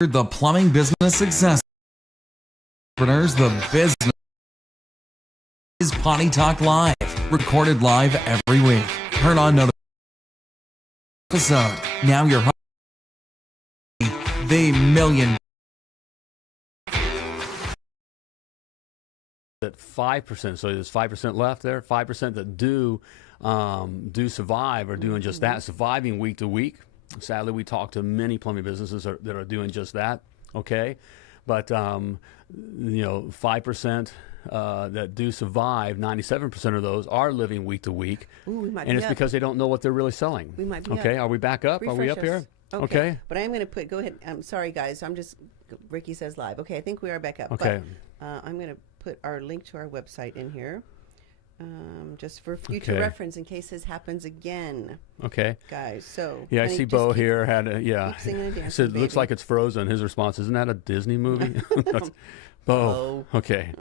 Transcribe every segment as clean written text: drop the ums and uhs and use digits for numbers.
The plumbing business success entrepreneurs, the business is Potty Talk Live, recorded live every week. Heard on another episode. Now your host, the million. That 5%, so there's 5% left there, 5% that do survive are doing just that, surviving week to week. Sadly, we talk to many plumbing businesses that are doing just that, okay? But, 5% that do survive, 97% of those are living week to week. Ooh, we might and be it's up. because they don't know what they're really selling. We might be okay, up. are we back up? Refresh Are we up us. here? Okay. But I'm going to put, go ahead. I'm sorry, guys. Ricky says live. Okay, I think we are back up. Okay. But, I'm going to put our link to our website in here. Just for future Okay. reference in case this happens again. Okay. Guys, so. Yeah, I honey, see just Bo keep- here had a, keep singing and dancing, said, looks baby. like it's Frozen. His response, isn't that a Disney movie? That's, Bo. Okay.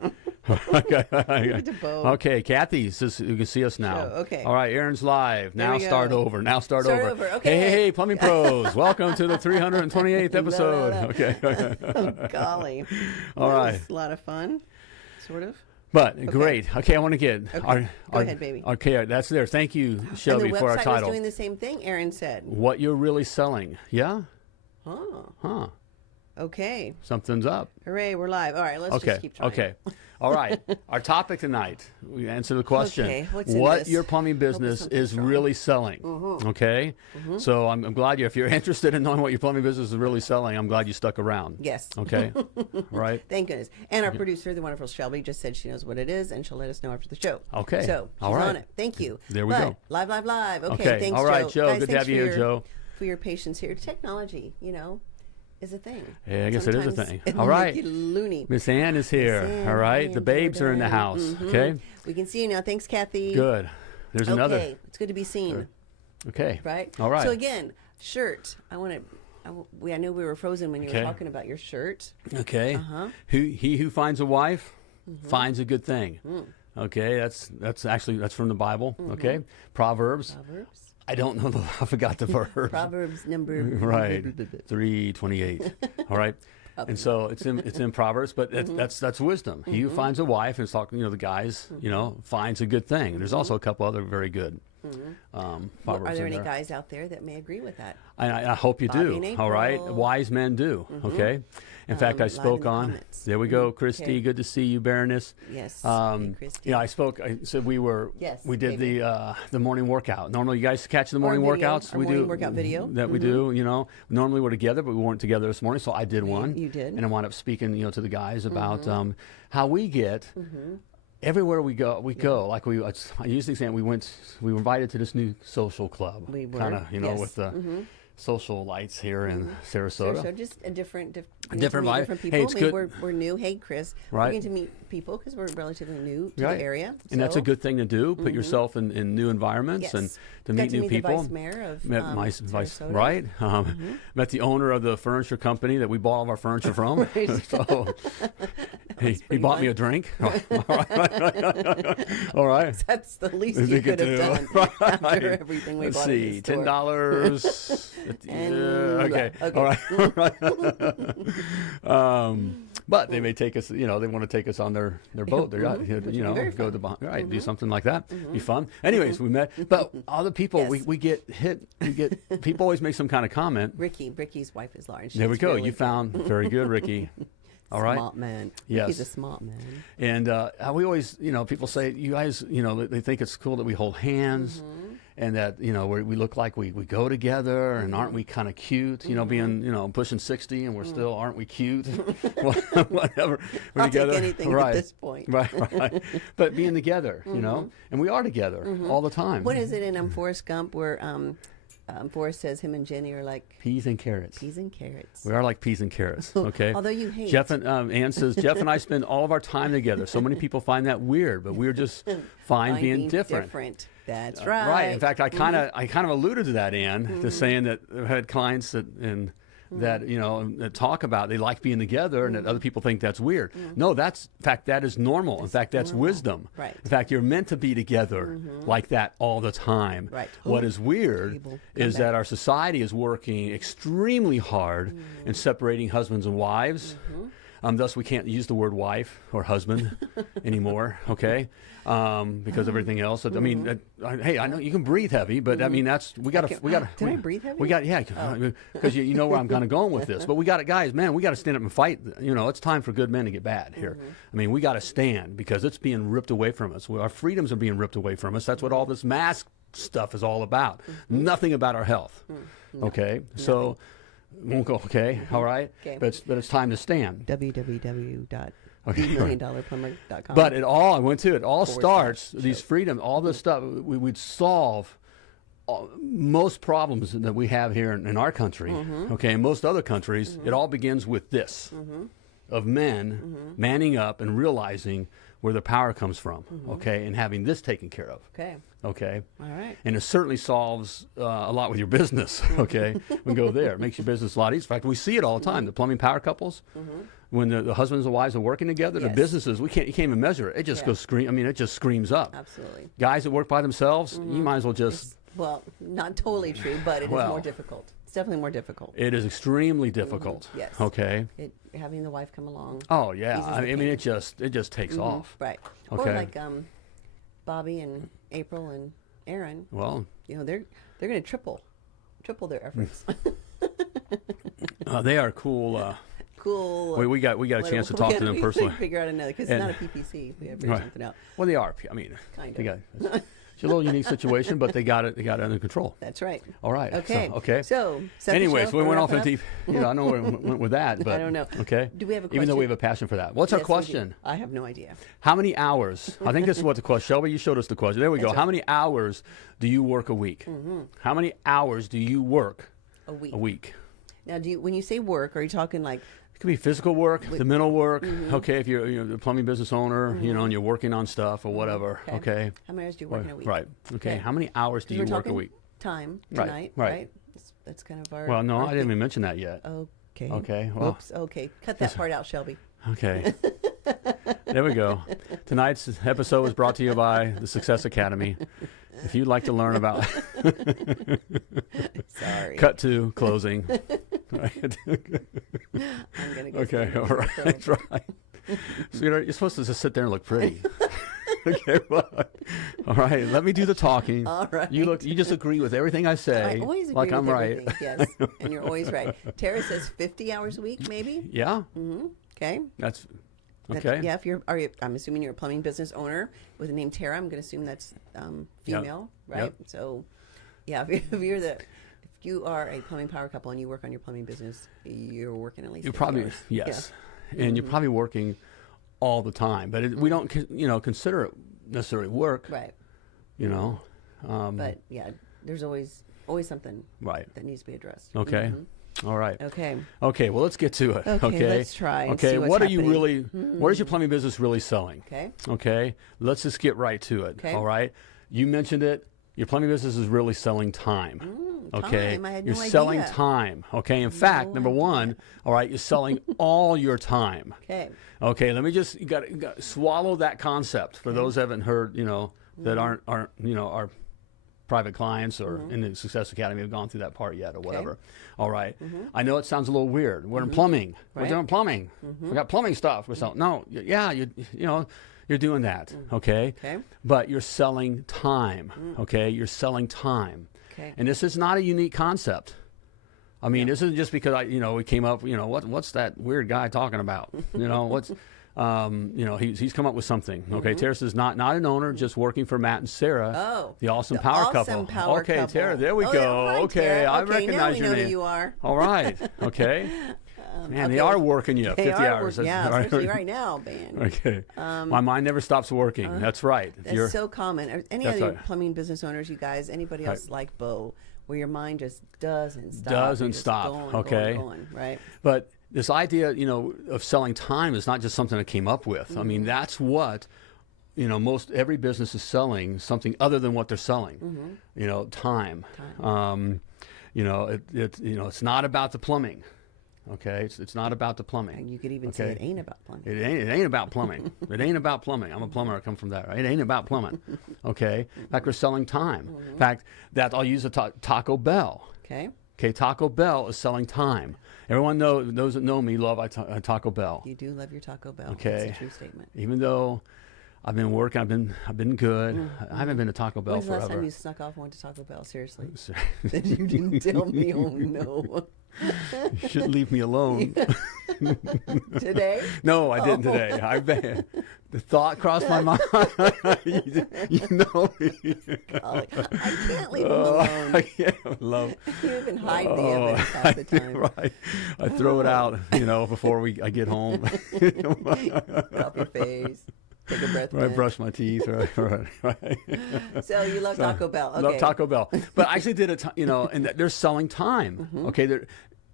to Bo. Okay, Kathy says you can see us now. Show, okay. All right, Aaron's live. There Now we start go. over. Now start Start over. over, okay. Hey, plumbing pros. Welcome to the 328th episode. No. Okay. Oh, golly. All That right. was a lot of fun, sort of. But great. Okay, I want to get Okay. Go ahead, baby. Okay, that's there. Thank you, Shelby, And the for our website was title. doing the same thing, Aaron said. What you're really selling. Yeah? Oh, Huh. okay. Something's up. Hooray, we're live. All right, let's Okay. just keep trying. Okay. All right. Our topic tonight, we answer the question. Okay, what's in what this? your plumbing business something is strong. really selling. Okay? So I'm glad if you're interested in knowing what your plumbing business is really selling, I'm glad you stuck around. Yes. Okay? Right? Thank goodness. And our producer, the wonderful Shelby, just said she knows what it is, and she'll let us know after the show. Okay. So she's All right. on it. Thank you. There we But go. Live. Okay. Okay. Thanks, All right, Joe. Joe. Guys, Good to thanks have you here, for Joe. For your patience here. Technology, is a thing. Yeah, I guess it is a Sometimes thing. it'll All right. make you loony. Miss Ann is here. Miss Ann, All right. hi, The babes are in the Jordan. house. Okay? We can see you now. Thanks, Kathy. Good. There's Okay. another. It's good to be seen. Okay. Right? All right. So again, shirt. I know we were frozen when you Okay. were talking about your shirt. Okay. Uh-huh. He who finds a wife finds a good thing. Okay, that's actually from the Bible. Okay, Proverbs. Proverbs. I don't know. I forgot the verse. Proverbs number. Right, 3:28. All right. And so it's in Proverbs, but that's wisdom. He who finds a wife, and it's talking, the guys, finds a good thing. And there's also a couple other very good Proverbs Are there in any there. guys out there that may agree with that? I hope you Bobby and do. April. All right, wise men do. Okay. In fact, I live in spoke the on. comments. There we go, Christy. Okay. Good to see you, Baroness. Yes. Um, Hey, Christy. I spoke. I said Yes, we did baby. the morning workout. Normally, you guys catch the morning video, workouts. our we morning do workout video. that we do. Normally we're together, but we weren't together this morning, so I did one. You did. and I wound up speaking, to the guys about how we get. Everywhere we go, like I usually say, we were invited to this new social club. We were, kind of, yes. with the social lights here in Sarasota. So just a different vibe. vibe. Different Hey, people. it's good. We're new. Hey, Chris. Right. We're getting to meet people because we're relatively new to Right. the area. And that's a So, good thing to do. Put yourself in new environments Yes. and to Got meet new the people. vice mayor of Met my vice, Sarasota. right? Met the owner of the furniture company that we bought all of our furniture from. So he bought me a drink. All right. That's the least Is you it good could have to- done Right. after everything we Let's bought see, at the store. $10. And okay. okay. All right. But they may take us. They want to take us on their boat. Their yacht. Which would be very Go fun. to right, do something like that. Be fun. Anyways, we met. But other people, Yes. we get hit. We get people always make some kind of comment. Ricky's wife is Lauren. There we She's go. really You found very good, Ricky. All right. Smart man. Yes. He's a smart man. And we always, people say, you guys, they think it's cool that we hold hands and that, we look like we go together and aren't we kind of cute, being, pushing 60 and we're still, aren't we cute? Whatever. We're I'll together. take anything right. at this point. Right. But being together, and we are together all the time. What is it in Forrest Gump where Forrest says him and Jenny are like Peas and carrots. peas and carrots? We are like peas and carrots, okay? Although you hate. Jeff and Ann says, Jeff and I spend all of our time together. So many people find that weird, but we're just fine being different. That's right. Right. In fact, I kind of alluded to that, Ann, to saying that I've had clients that, and that, you know, that talk about they like being together and that other people think that's weird. No, that's, in fact, that is normal. In fact, that's wisdom. Right. In fact, you're meant to be together like that all the time. Right. What is weird Cable. is Come back. that our society is working extremely hard in separating husbands and wives. Thus, we can't use the word wife or husband anymore, okay? Because of everything else. I mean, hey, I know you can breathe heavy, but I mean, we got to. Did I breathe heavy? We got, yeah, because you know where I'm kind of going with this. But we got to, guys, man, we got to stand up and fight. You know, it's time for good men to get bad here. I mean, we got to stand because it's being ripped away from us. Our freedoms are being ripped away from us. That's what all this mask stuff is all about. Nothing about our health. Okay, so. Won't go, okay, all right? Okay. But it's time to stand. www.themilliondollarplumber.com. But it all starts, / these freedom, all this stuff, we'd solve most problems that we have here in our country, okay, in most other countries, it all begins with this, of men manning up and realizing where the power comes from, okay, and having this taken care of. Okay. All right. And it certainly solves a lot with your business, okay? We go there. It makes your business a lot easier. In fact, we see it all the time. The plumbing power couples, when the husbands and wives are working together, the businesses, you can't even measure it. It just goes scream. I mean, it just screams up. Absolutely. Guys that work by themselves, you might as well just... Well, not totally true, but it is Well, more difficult. It's definitely more difficult. It is extremely difficult. Yes. Okay. Having the wife come along. Oh, yeah. eases I the mean, pain. it just takes off. Right. Okay. Or like Bobby and April and Aaron. Well, You know, they're going to triple their efforts. they are cool. Cool. We got a chance to talk to them personally. Figure out another because it's not a PPC. We have to figure something out. Well, they are. I mean, Kind they of. got. It's a little unique situation, but they got it under control. That's right. All right. Okay. Okay. So, set the anyways, show we or went wrap off it into, up? I don't know where we went with that, but I don't know. Okay. Do we have a Even though we have question? a passion for that. What's our Yes, we do. question? I have no idea. How many hours? I think this is what the question. Shelby, you showed us the question. There we go. That's How right. many hours do you work a week? How many hours do you work A week. a week? Now, when you say work, are you talking like It could be physical work, the mental work. Okay, if you're the plumbing business owner, you know, and you're working on stuff or whatever. Okay. how many hours do you work in a week? Right. Okay. How many hours do 'Cause you we're work a talking week? Time Right, tonight, right. right? That's kind of our. Well, no, our I didn't thing. even mention that yet. Okay. Okay, well- Oops. Okay. Cut that part out, Shelby. Okay. There we go. Tonight's episode was brought to you by the Success Academy. If you'd like to learn about Sorry. cut to closing. Right. I'm gonna go. Okay, stand all up right, for that's right. Sweetheart, you're supposed to just sit there and look pretty. Okay, well, all right, let me do the talking. All right. You just agree with everything I say. I always agree like with I'm right. everything. Yes, and you're always right. Tara says 50 hours a week, maybe. Yeah, Okay. that's That's- okay. Yeah. If I'm assuming you're a plumbing business owner with the name Tara. I'm going to assume that's female, right? Yep. So, yeah, if you are a plumbing power couple and you work on your plumbing business, you're working at least. You're 50 probably hours. yes, and you're probably working all the time, but we don't consider it necessarily work. Right. You know. But yeah, there's always something Right. that needs to be addressed. Okay. All right. Okay. Okay. Well, let's get to it. Okay, let's try and Okay. see what's What are you happening. really? What is your plumbing business really selling? Okay. Okay. Let's just get right to it. Okay. All right. You mentioned it. Your plumbing business is really selling time. Okay. time. I had You're no selling idea. time. Okay. In fact, number idea. one, all right, you're selling all your time. Okay. Okay. Let me just you got to swallow that concept for those who haven't heard. That aren't our private clients or in the Success Academy have gone through that part yet or whatever. All right. I know it sounds a little weird. We're in plumbing. We're Right. doing plumbing. We got plumbing stuff. We're selling. No, yeah, you're doing that. Okay. Okay. But you're selling time. Okay. You're selling time. Okay. And this is not a unique concept. I mean, this isn't just because we came up. What's that weird guy talking about? What's he's come up with something. Okay, Tara is not an owner, just working for Matt and Sarah. Oh, the awesome the power awesome couple. power Okay, couple. Tara, there we Oh, go. yeah, all right, okay, Tara. I Okay, recognize now we your know name. who you are. All right. Okay. Man, they okay. are working you. They 50 are hours. working- yeah, That's- especially right now, man. Okay. My mind never stops working. That's right. If That's so common. Any That's other right. plumbing business owners, you guys, anybody Right. else like Bo, where your mind just doesn't stop. Doesn't You're just stop, Going, okay. Going, right. But this idea, of selling time is not just something I came up with. I mean, that's what, most every business is selling something other than what they're selling. Time. It's not about the plumbing. Okay, it's not about the plumbing. And you could even say it ain't about plumbing. It ain't about plumbing. It ain't about plumbing. I'm a plumber. I come from that. Right? It ain't about plumbing. Okay. In fact, we're selling time. In fact, that I'll use a Taco Bell. Okay. Okay. Taco Bell is selling time. Everyone those that know me love Taco Bell. You do love your Taco Bell. Okay. That's a true statement. Even though I've been working, I've been good. I haven't been to Taco Bell When's the forever. last time you snuck off and went to Taco Bell? Seriously. That you didn't tell me. Oh no. You shouldn't leave me alone. Today? No, I didn't today. I bet. The thought crossed my mind. you know me. Golly, I can't leave him alone. I can't love. You even hide the evidence half the time. Right. I throw it out, before I get home. Off your face. Take a breath. I brush my teeth. Right. So you love Taco Bell. Okay. Love Taco Bell. But I actually did and they're selling time. Okay. They're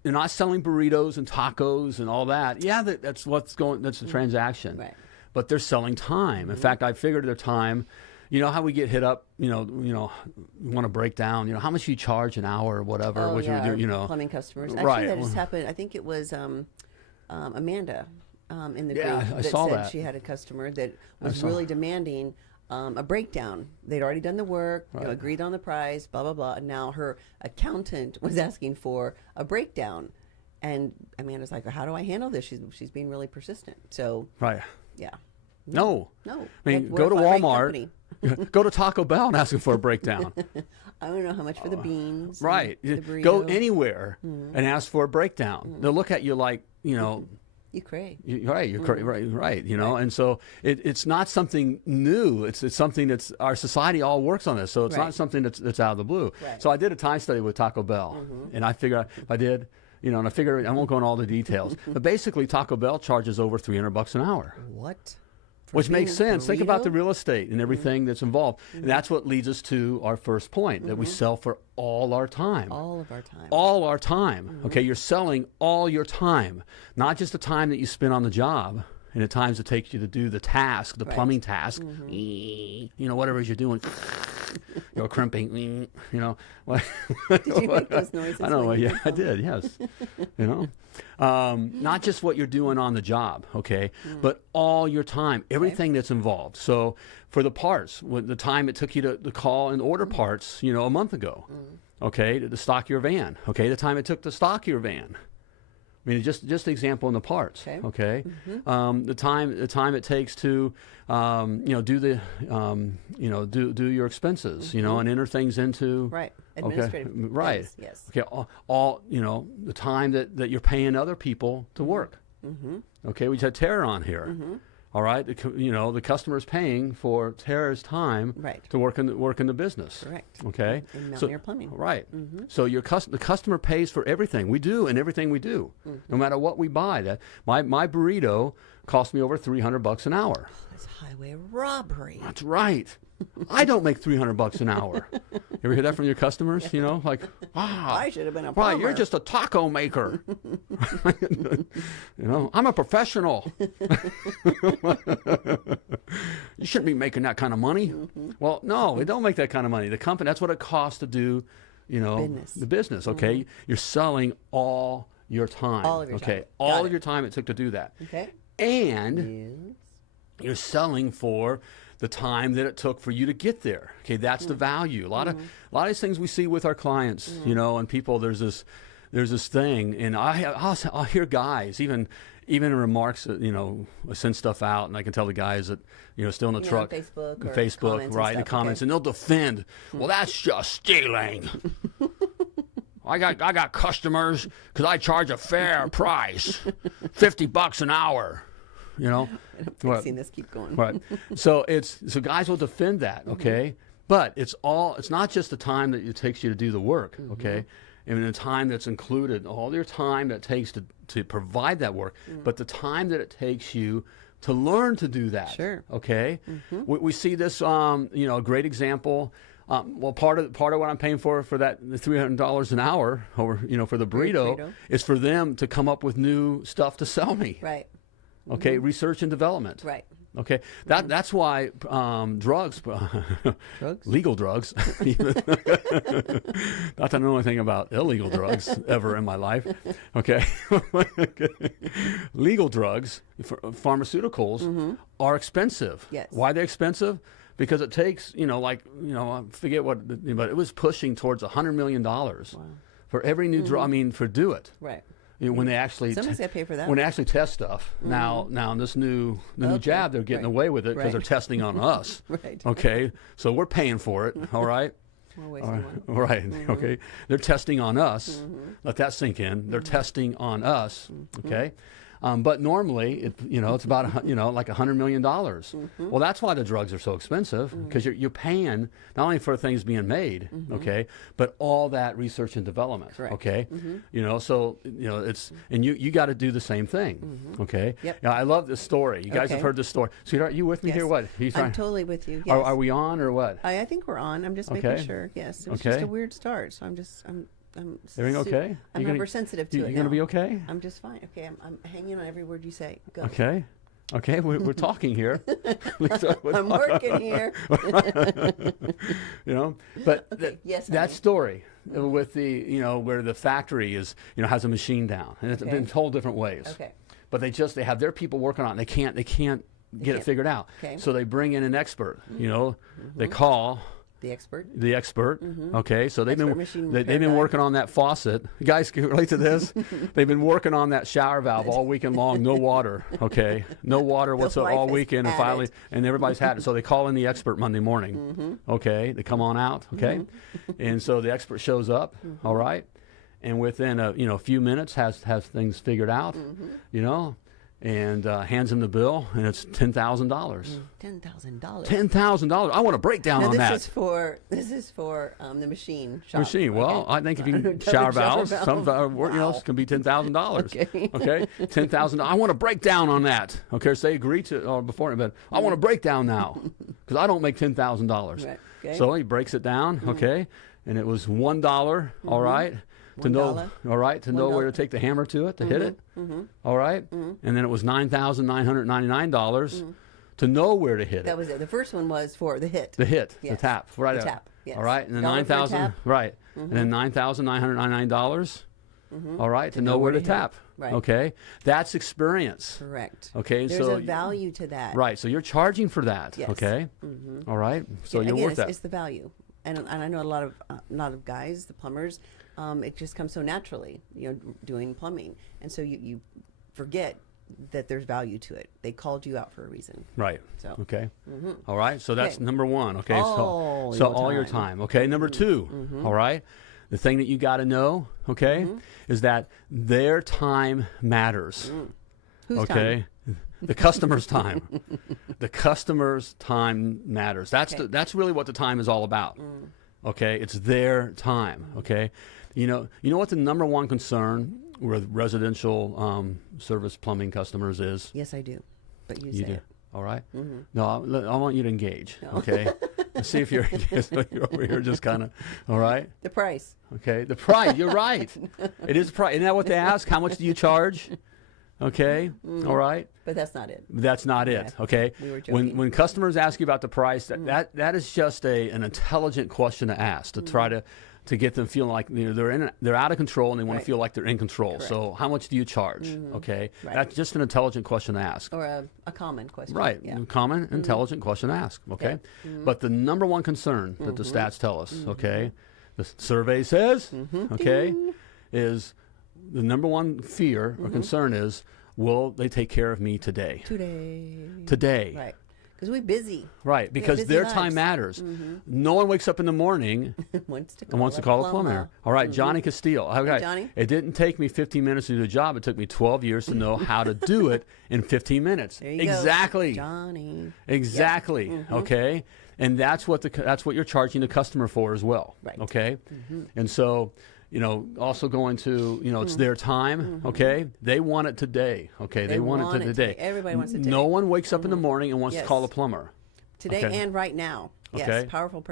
not selling burritos and tacos and all that. Yeah, that's what's going. That's the transaction. Right. But they're selling time. In fact, I figured their time. You know how we get hit up. Want to break down. How much you charge an hour or whatever. Oh, which yeah, we plumbing customers. Right. Actually, that just happened. I think it was Amanda in the Yeah, group I that saw said that. she had a customer that was really demanding a breakdown. They'd already done the work, agreed on the price, blah, blah, blah. And now her accountant was asking for a breakdown. And Amanda's like, how do I handle this? She's being really persistent. So, Right. yeah. No. No. I mean, We're go a to flat rate Walmart. company. Go to Taco Bell and ask them for a breakdown. I don't know how much for the beans. and Right. the Go burrito. anywhere and ask for a breakdown. They'll look at you like, You cray. right, right, and so it's not something new. It's something that's our society all works on this. So it's Right. not something that's out of the blue. Right. So I did a time study with Taco Bell, and I figure if I did, and I figure I won't go into all the details, but basically Taco Bell charges over $300 an hour. What? Which makes sense. Think about the burrito? real estate and everything that's involved. And that's what leads us to our first point, that we sell for all our time. All of our time. All our time. Okay, you're selling all your time, not just the time that you spend on the job and the times it takes you to do the task, the plumbing task, whatever it is you're doing, crimping, Did you make those noises? I know, when you yeah, I did, yes. Not just what you're doing on the job, okay, but all your time, everything that's involved. So for the parts, the time it took you to call and order parts, a month ago, okay, to stock your van, okay, the time it took to stock your van. I mean, just the example in the parts, okay? The time it takes to, do the, do your expenses, and enter things into. Right. Administrative. Okay. Right. things, Yes. Okay. All the time that you're paying other people to work. Okay. We just had Tara on here. All right. The customer's paying for Tara's time to work in the business. Correct. Okay. In Mountaineer Plumbing. Right. So the customer pays for everything we do and everything we do, no matter what we buy. That my burrito cost me over $300 an hour. That's highway robbery. That's right. I don't make $300 an hour. You ever hear that from your customers? I should have been a right, plumber. you're just a taco maker. I'm a professional. You shouldn't be making that kind of money. Well, no, we don't make that kind of money. The company, that's what it costs to do, the business. Okay, you're selling all your time. All of your time. All of your time it took to do that. Okay. And you're selling for the time that it took for you to get there. Okay, that's the value. A lot of these things we see with our clients, and people. There's this thing, and I'll hear guys even in remarks. I send stuff out, and I can tell the guys that still in the truck, on Facebook, or Facebook, comments right? and The stuff, comments, and they'll defend. Well, that's just stealing. I got customers because I charge a fair price, $50 an hour. I'm fixing this. Keep going. Right. So guys will defend that, okay? But it's not just the time that it takes you to do the work, okay? I mean, the time that's included, all your time that it takes to provide that work, but the time that it takes you to learn to do that. Sure. Okay? We see this, a great example. Part of what I'm paying for that $300 an hour, or for the burrito, is for them to come up with new stuff to sell me. Right. Okay, research and development. Right. Okay, that's why drugs, legal drugs. Not that I know anything about illegal drugs ever in my life. Okay, legal drugs, pharmaceuticals are expensive. Yes. Why are they expensive? Because it takes, I forget what, but it was pushing towards $100 million for every new drug. I mean, do it. Right. When they actually Somebody's got to pay for that. when they actually test stuff now in this new jab, they're getting away with it because they're testing on us. Right. Okay, so we're paying for it. All right. We're wasting one. Right. Okay. They're testing on us. Let that sink in. They're testing on us. Okay. But normally, it's about like $100 million. Well, that's why the drugs are so expensive, because you're paying not only for things being made, okay, but all that research and development. Correct. Okay, so it's and you got to do the same thing. Okay. Yep. Now, I love this story. You guys have Okay. heard this story. Sweetheart, you with me Yes. here? What? I'm totally with you. Yes. Are we on or what? I think we're on. I'm just Okay. making sure. Yes. It was Okay. just a weird start, so I'm Everything okay? I'm You gonna- hypersensitive to You it gonna now. be okay? I'm just fine. Okay, I'm hanging on every word you say. Go. Okay. Okay, we're talking here. I'm working here. But Okay, yes, that honey. story with the, where the factory is, has a machine down, and it's Okay. been told different ways. Okay. But they have their people working on it. They can't get it can't. figured out. Okay. So they bring in an expert. They call The expert. the expert. Okay, so they've Expert machine been repair guy. working on that faucet. You guys can relate to this. They've been working on that shower valve all weekend long. No water. Okay, no water whatsoever life all has weekend, and had finally, it. and everybody's had it. So they call in the expert Monday morning. Okay, they come on out. Okay, and so the expert shows up. All right, and within a few minutes has things figured out. And hands him the bill, and it's $10,000. $10,000. $10,000. I want a breakdown Now on this that. is for the machine shop. Machine. Well, okay? I think if you Double shower valves, some Wow. can be $10,000. Okay. Okay, $10,000. I want a breakdown on that. Okay, so they agree to before, but I want a breakdown now because I don't make $10,000. Right. Okay. So he breaks it down. Okay, and it was $1. All right. To know, $1. all right, to know where to $1. take the hammer to it, to hit it, all right, and then it was $9,999 to know where to hit it. That was it. The first one was for the hit. The hit, the Yes. tap, right? The up. tap, yes. All right, and then $1 for a 9,000, tap. right, and then $9,999. All right, to know where to hit it. tap. Right. Okay, that's experience. Correct. Okay, There's so a value to that. right, so you're charging for that. Yes. Okay, all right, so Yeah, you're again, worth that. it's the value, and I know a lot of guys, the plumbers, it just comes so naturally, doing plumbing, and so you forget that there's value to it. They called you out for a reason. Right. So. Okay. All right. So that's Okay. number one. Okay. All so your all your time. time. Okay. Number two. All right. The thing that you got to know. Okay, is that their time matters. Whose Okay. The customer's time. The customer's time matters. Okay. That's really what the time is all about. Okay. It's their time. Okay. You know what the number one concern with residential service plumbing customers is? Yes, I do. But you You say do. it. All right. No, I want you to engage. Okay. Let's see if you're over here just kind of. All right. The price. Okay. The price. You're right. It is price. Isn't that what they ask? How much do you charge? Okay. All right. But that's not it. That's not it. Okay. We were joking. When customers ask you about the price, that is just an intelligent question to ask to try to get them feeling like they're out of control and they want Right. to feel like they're in control. Correct. So how much do you charge? Okay. Right. That's just an intelligent question to ask. Or a common question. Right. Yeah. Common, intelligent question to ask. Okay. But the number one concern that the stats tell us, okay, the survey says, okay, is the number one fear or concern is, will they take care of me today? Today. Right. Because we're busy. Right. Because busy their lives. time matters. No one wakes up in the morning Wants to and wants to call a plumber. All right, Johnny Castile. Okay. Johnny. It didn't take me 15 minutes to do the job. It took me 12 years to know how to do it in 15 minutes. There you Exactly. go. Johnny. Exactly. Okay. And that's what you're charging the customer for as well. Right. Okay. And so, also going to, it's their time. Okay. They want it today. Okay. They want it today. Everybody wants it today. No one wakes up in the morning and wants to Yes. call a plumber. Today Okay. and right now. Yes. Okay. Powerful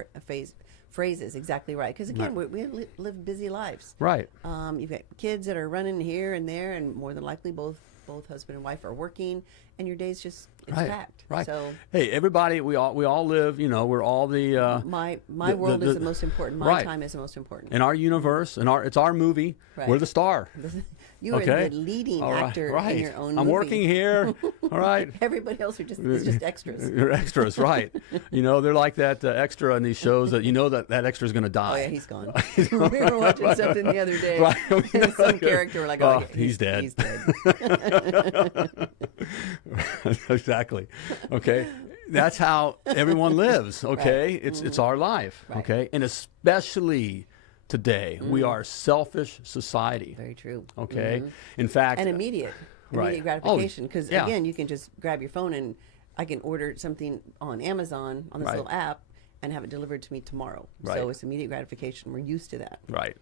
phrases. Exactly right. Because again, we live busy lives. Right. You've got kids that are running here and there, and more than likely both husband and wife are working, and your day's just it's packed. Right. So hey, everybody, we all live. You know, we're all the my world is the most important. My time is the most important. In our universe, it's our movie. Right. We're the star. You are the leading actor in your own movie. I'm working here. All right. Everybody else is just extras. You're extras, right? You know, they're like that extra in these shows that you know that extra is going to die. Oh yeah, he's gone. We were watching something the other day, and some character were like, "Oh, he's dead." He's dead. Exactly. Okay. That's how everyone lives. Okay. Right. It's our life. Right. Okay. And especially today, we are a selfish society. Very true. Okay. In fact, and immediate gratification, because again, you can just grab your phone and I can order something on Amazon on this little app and have it delivered to me tomorrow. Right. So it's immediate gratification. We're used to that. Right.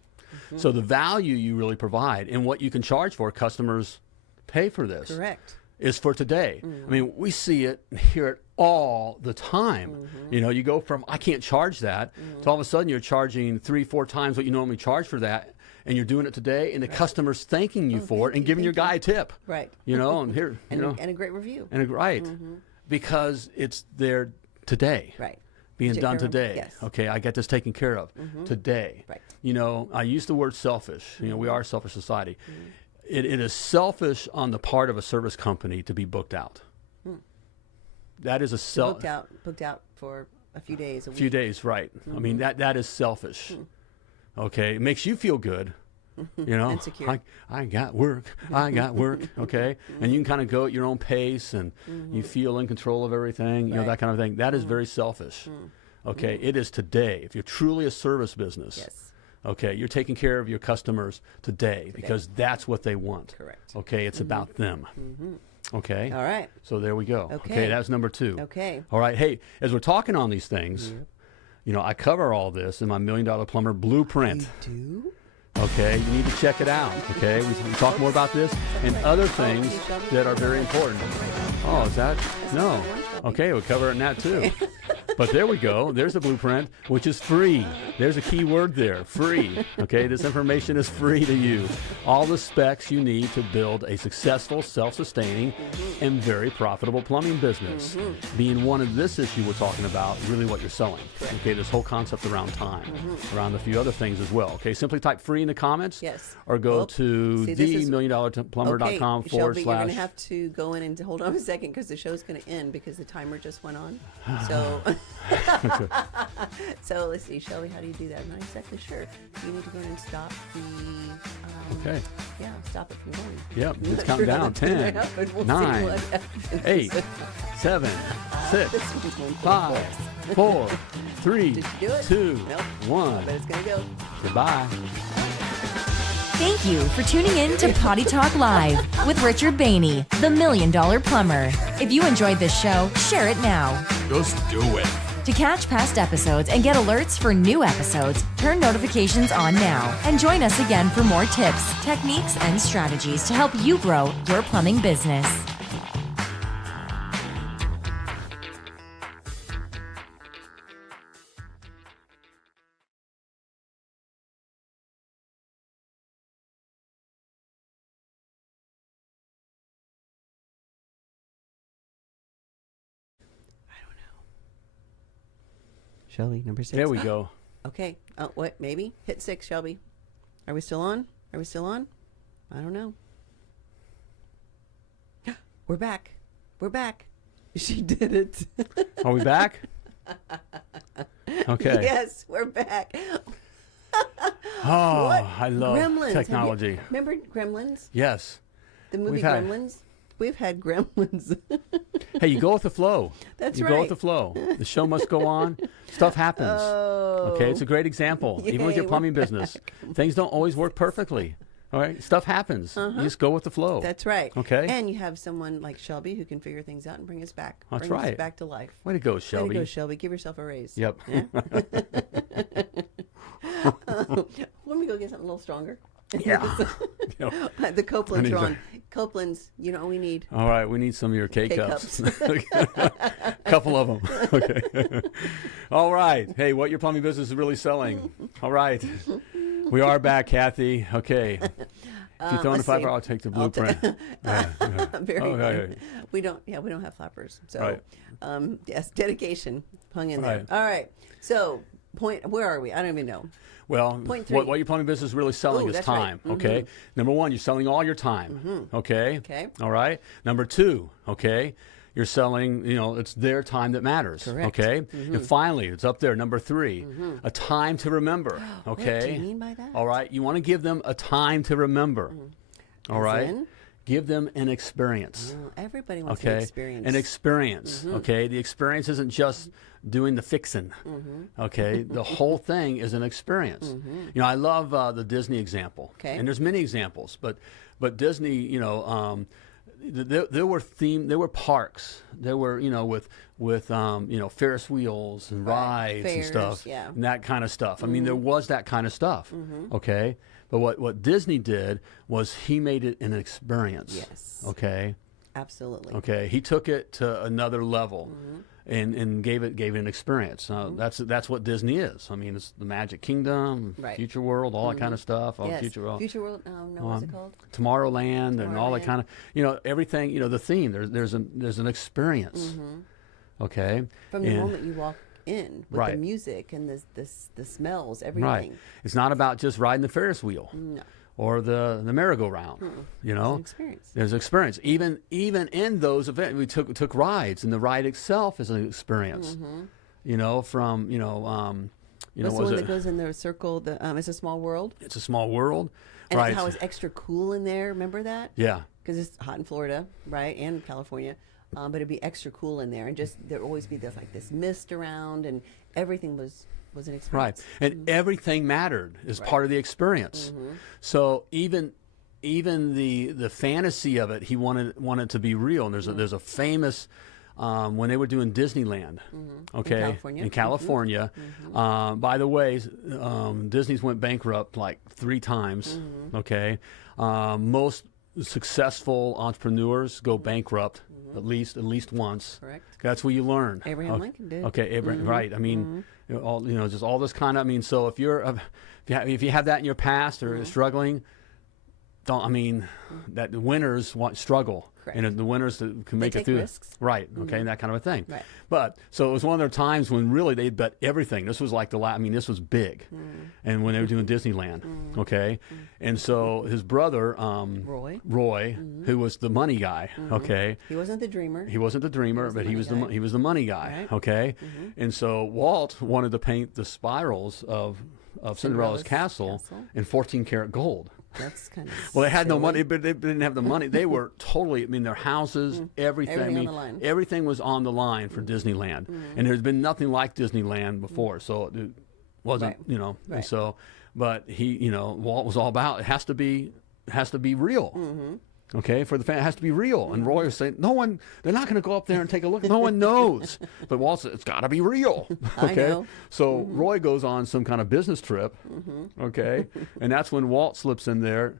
So the value you really provide and what you can charge for, customers pay for this. Correct. Is for today. I mean, we see it, hear it all the time. You know, you go from I can't charge that to all of a sudden you're charging 3-4 times what you normally charge for that, and you're doing it today, and the customer's thanking you for it and giving your guy a tip. Right. You know, and here, and, you know, and a great review. And because it's there today. Right. Being done today. Yes. Okay, I get this taken care of today. Right. You know, I use the word selfish. You know, we are a selfish society. It is selfish on the part of a service company to be booked out. That is a booked out for a few days, a week. Few days, right. I mean, that is selfish. Okay, it makes you feel good. You know, I got work. Okay, and you can kind of go at your own pace, and you feel in control of everything. You know, that kind of thing. That is very selfish. Okay, it is today. If you're truly a service business. Yes. Okay, you're taking care of your customers today because that's what they want. Correct. Okay, it's about them. Okay. All right. So there we go. Okay, that's number 2. Okay. All right. Hey, as we're talking on these things, you know, I cover all this in my $1 Million Plumber Blueprint. You do? Okay, you need to check it out. Okay, we talk more about this and other things that are very important. Oh, is that? No. Okay, we'll cover it in that too. But there we go. There's the blueprint, which is free. There's a key word there, free. Okay, this information is free to you. All the specs you need to build a successful, self-sustaining, and very profitable plumbing business. Being one of this issue we're talking about, really what you're selling. Okay, this whole concept around time, around a few other things as well. Okay, simply type free in the comments. Yes. Or go to themilliondollarplumber.com / Shelby, you're going to have to go in and hold on a second because the show's going to end because the timer just went on. So, so let's see, Shelby, how do you do that? I'm not exactly sure. You need to go in and stop the. Okay. Yeah, stop it from going. Yep, it's counting down. 10, 9, 8, 7, 6, 5, 4, 3, 2, 1. But it's going to go. Goodbye. Thank you for tuning in to Potty Talk Live with Richard Bainey, the $1 Million Plumber. If you enjoyed this show, share it now. Just do it. To catch past episodes and get alerts for new episodes, turn notifications on now and join us again for more tips, techniques, and strategies to help you grow your plumbing business. Shelby, number 6. There we go. Okay. What? Maybe hit 6, Shelby. Are we still on? Are we still on? I don't know. We're back. We're back. She did it. Are we back? Okay. Yes, we're back. Oh, What? I love Gremlins. technology. Remember Gremlins? Yes. The movie We've had- Gremlins? We've had Gremlins. Hey, you go with the flow. That's you right. go with the flow. The show must go on. Stuff happens. Oh. Okay, it's a great example. Even with your Yay, plumbing we're business, things don't always work perfectly. All right, stuff happens. You just go with the flow. That's right. Okay. And you have someone like Shelby who can figure things out and bring us back. That's bring us right. back to life. Way to go, Way Shelby. to go, Shelby. Give yourself a raise. Yep. Yeah? Let me go get something a little stronger. Yeah. The Copeland's I need on. Copeland's, you know what we need? All right, we need some of your K-cups. Couple of them. Okay. All right. Hey, what your plumbing business is really selling. All right. We are back, Kathy. Okay. If you throw in the flapper, I'll take the blueprint. Very Oh, good. okay. We don't have flappers. So, Right. yes, dedication hung in there. Right. All right. So, where are we? I don't even know. Well, Point three. what your plumbing business is really selling Ooh, is that's right. time, okay? Number one, you're selling all your time, okay? Okay. All right? Number two, okay, you're selling, it's their time that matters, Correct. okay? And finally, it's up there, number three, a time to remember, okay? What do you mean by that? All right? You want to give them a time to remember, all As right? in? Give them an experience. Well, everybody wants Okay, an experience. an experience. Okay, the experience isn't just doing the fixing. Okay, the whole thing is an experience. I love the Disney example. Okay. And there's many examples, but Disney, there were parks. There were with Ferris wheels and rides Fairs, and stuff, yeah. and that kind of stuff. I mean, there was that kind of stuff. Okay, but what Disney did was he made it an experience. Yes. Okay. Absolutely. Okay, he took it to another level, and gave it an experience. That's what Disney is. I mean, it's the Magic Kingdom, Right. Future World, all that kind of stuff. Yes. Future World, Future World. No, what's it called? Tomorrowland, and all that Tomorrowland. kind of everything. The theme. There's an experience. Okay, From the And- moment you walk in with Right. the music and the smells, right. everything. It's not about just riding the Ferris wheel. No. Or the merry-go-round, It's an experience. There's experience. Even in those events, we took rides, and the ride itself is an experience. From What's the was one it? that goes in the circle? It's a small world. It's a small world, And right? how it's extra cool in there. Remember that? Yeah, Because it's hot in Florida, right, and California. But it'd be extra cool in there, and just there'd always be this mist around, and everything was an experience. right. And everything mattered as part of the experience. So even the fantasy of it, he wanted to be real. And there's a famous. When they were doing Disneyland, okay, In California. in California. By the way, Disney's went bankrupt like 3 times. Okay, most successful entrepreneurs go bankrupt at least once. Correct. That's where you learn. Abraham Okay. Lincoln did. Okay, right. I mean, just all this kind of. I mean, so if you have that in your past or struggling, that the winners struggle. Correct. And the winners that can make it take through, risks. right? Okay, that kind of a thing. Right. But so it was one of their times when really they bet everything. This was like this was big, and when they were doing Disneyland, okay, and so his brother, Roy, who was the money guy, okay, He wasn't the dreamer. he wasn't the dreamer, but he was the money guy, Right. okay, and so Walt wanted to paint the spirals of Cinderella's castle in 14 karat gold. That's kind of Well, they had no money, but they didn't have the money. They were totally, their houses, everything. Everything on the line. Everything was on the line for Disneyland. And there's been nothing like Disneyland before. So it wasn't, Right. and Right. so, but he, Walt was all about, it has to be real. Okay, for the fan, it has to be real. And Roy was saying, they're not going to go up there and take a look. No one knows. But Walt said, it's got to be real. I Okay. know. So Roy goes on some kind of business trip. Okay. And that's when Walt slips in there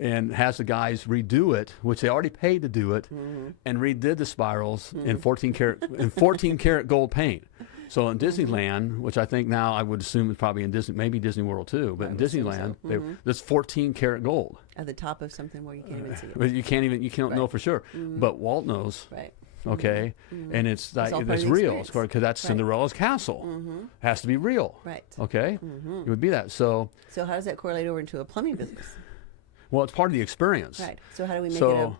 and has the guys redo it, which they already paid to do it, and redid the spirals in 14 karat gold paint. So in Disneyland, which I think now I would assume is probably in maybe Disney World too, but in Disneyland, there's 14 karat gold. at the top of something where you can't even see it. But you can't know for sure. But Walt knows. Right. Okay, and it's all part of it's the real. experience. Because that's Right. Cinderella's castle. Has to be real. Right. Okay, it would be that. So, So how does that correlate over into a plumbing business? well, it's part of the experience. Right. So how do we make it So,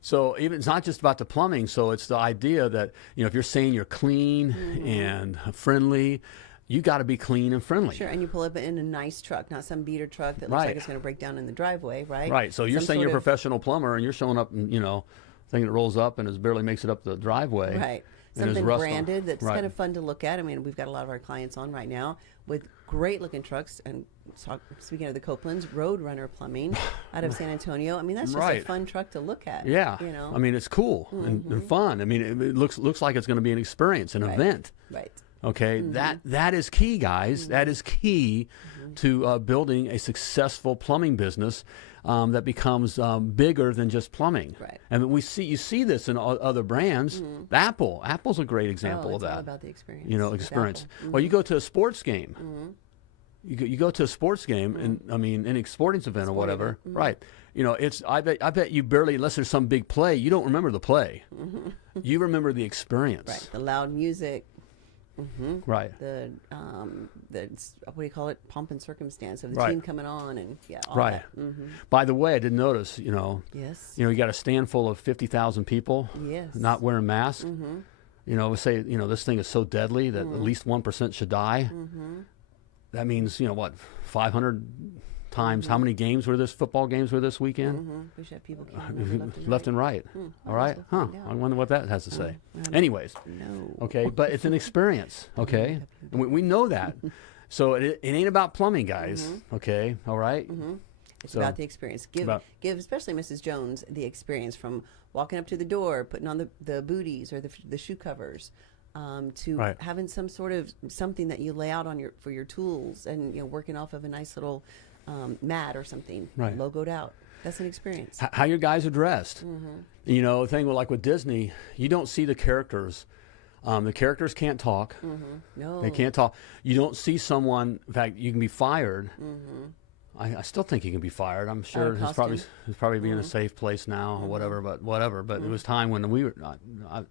so even it's not just about the plumbing. So it's the idea that if you're saying you're clean and friendly, you got to be clean and friendly. Sure, and you pull up in a nice truck, not some beater truck that looks Right. like it's going to break down in the driveway, right? Right. So you're Some saying you're a sort of- professional plumber, and you're showing up, and thing that rolls up and barely makes it up the driveway. Right. and there's Something rust on- branded that's right. kind of fun to look at. I mean, we've got a lot of our clients on right now with great looking trucks. And speaking of the Copelands, Roadrunner Plumbing out of San Antonio. I mean, that's just Right. a fun truck to look at. Yeah. You know? I mean, it's cool and fun. I mean, it looks like it's going to be an experience, an Right. event. Right. Okay, that is key, guys. That is key to building a successful plumbing business. that becomes bigger than just plumbing. Right. And you see this in other brands. Apple's a great example Oh, of it's all that. about the experience. You know, with experience. Apple. Well, you go to a sports game. You go to a sports game, and I mean, any sporting event or whatever, right? You know, I bet you barely, unless there's some big play, you don't remember the play. You remember the experience. Right. The loud music. Right. The what do you call it? Pomp and circumstance of the Right. team coming on, and all Right. that. By the way, I did notice, Yes. you got a stand full of 50,000 people Yes. not wearing masks. You know, we say, this thing is so deadly that at least 1% should die. That means, 500 times how many football games were this weekend? We should have people keeping Left and right. All right? Huh. I wonder what that has to say. Anyways. No. Okay, but it's an experience, okay? And we know that. So it ain't about plumbing, guys, okay? All right? It's about the experience. Give especially Mrs. Jones the experience from walking up to the door, putting on the booties or the shoe covers, to having some sort of something that you lay out on for your tools, and working off of a nice little mat or something, logoed out. That's an experience. How your guys are dressed. The thing with Disney, you don't see the characters. The characters can't talk. No. They can't talk. You don't see someone, in fact, you can be fired. I still think he can be fired. I'm sure he's probably being in a safe place now or whatever. But it was time when we were I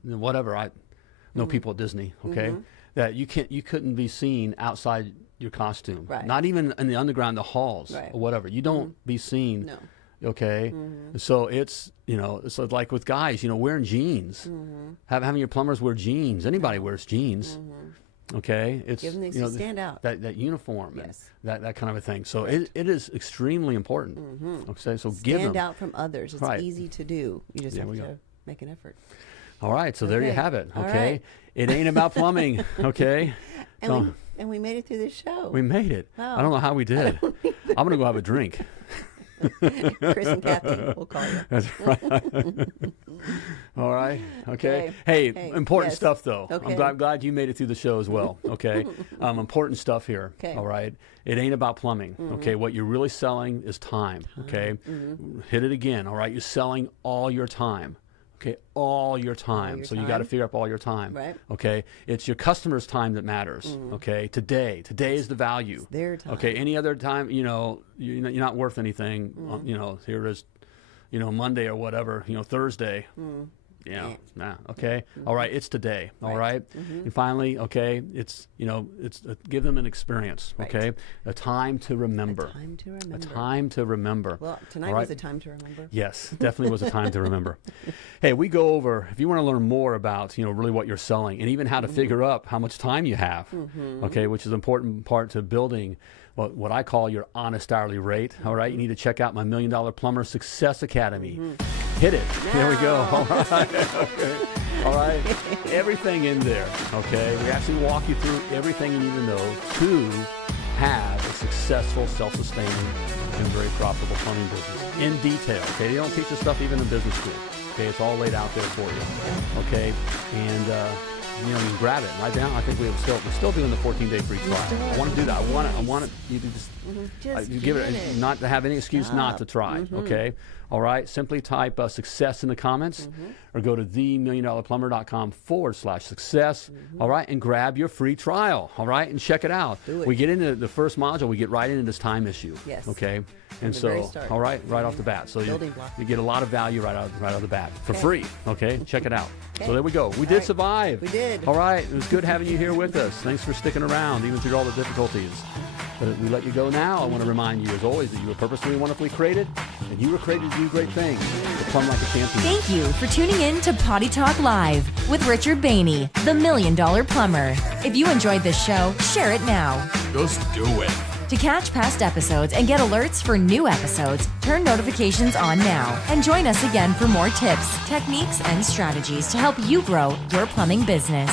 know people at Disney. Okay, that you couldn't be seen outside your costume. Right. Not even in the underground, the halls or whatever. You don't be seen. No. Okay, so it's it's like with guys, wearing jeans, having your plumbers wear jeans. Anybody wears jeans. Okay, it's Give them to stand out. That uniform, Yes. and that kind of a thing. So it is extremely important. Okay, so give them. Stand out from others. It's easy to do. You just have to make an effort. All right, so there you Okay. have it. All Okay, right. It ain't about plumbing. Okay, And we made it through this show. we made it. Wow. I don't know how we did. I'm gonna go have a drink. Chris and Kathy, we'll call you. That's right. All right. Okay. Hey, important yes. stuff though. Okay. I'm glad you made it through the show as well. Okay. Important stuff here. Okay. All right. It ain't about plumbing. Okay. What you're really selling is time. Okay. Hit it again. All right. You're selling all your time. Okay, all your time. So you got to figure up all your time. Right. Okay, it's your customer's time that matters. Okay, today is the value. It's their time. Okay, any other time, you're not worth anything. Here is, Monday or whatever. Thursday. Yeah. Nah. Okay. All right. It's today. All right. And finally, okay, it's give them an experience. Okay, a time to remember. A time to remember. A time to remember. Well, tonight was a time to remember. Yes, definitely was a time to remember. Hey, we go over, if you want to learn more about, really what you're selling and even how to figure up how much time you have, okay, which is an important part to building what I call your honest hourly rate. All right, you need to check out my $1 Million Plumber Success Academy. Hit it. No. There we go. All right. Okay. All right. Everything in there. Okay. We actually walk you through everything you need to know to have a successful, self-sustaining, and very profitable plumbing business in detail. Okay. They don't teach this stuff even in business school. Okay. It's all laid out there for you. Okay. And you can grab it and write down. I think we're still doing the 14-day free trial. I want to do that. I want you to just give it, not to have any excuse not to try. Okay. All right. Simply type success in the comments or go to themilliondollarplumber.com/success. All right. And grab your free trial. All right. And check it out. We get into the first module. We get right into this time issue. Yes. Okay. And the very so, start. all right, right off the bat. So you get a lot of value right out of the bat for free. Okay. Check it out. Okay. So there we go. We did survive. We did. All right. It was good having you here with us. Thanks for sticking around, even through all the difficulties. But we let you go now. I want to remind you, as always, that you were purposely and wonderfully created, and you were created to do great things, to plumb like a champion. Thank you for tuning in to Potty Talk Live with Richard Bainey, the $1 Million Plumber. If you enjoyed this show, share it now. Just do it. To catch past episodes and get alerts for new episodes, turn notifications on now and join us again for more tips, techniques, and strategies to help you grow your plumbing business.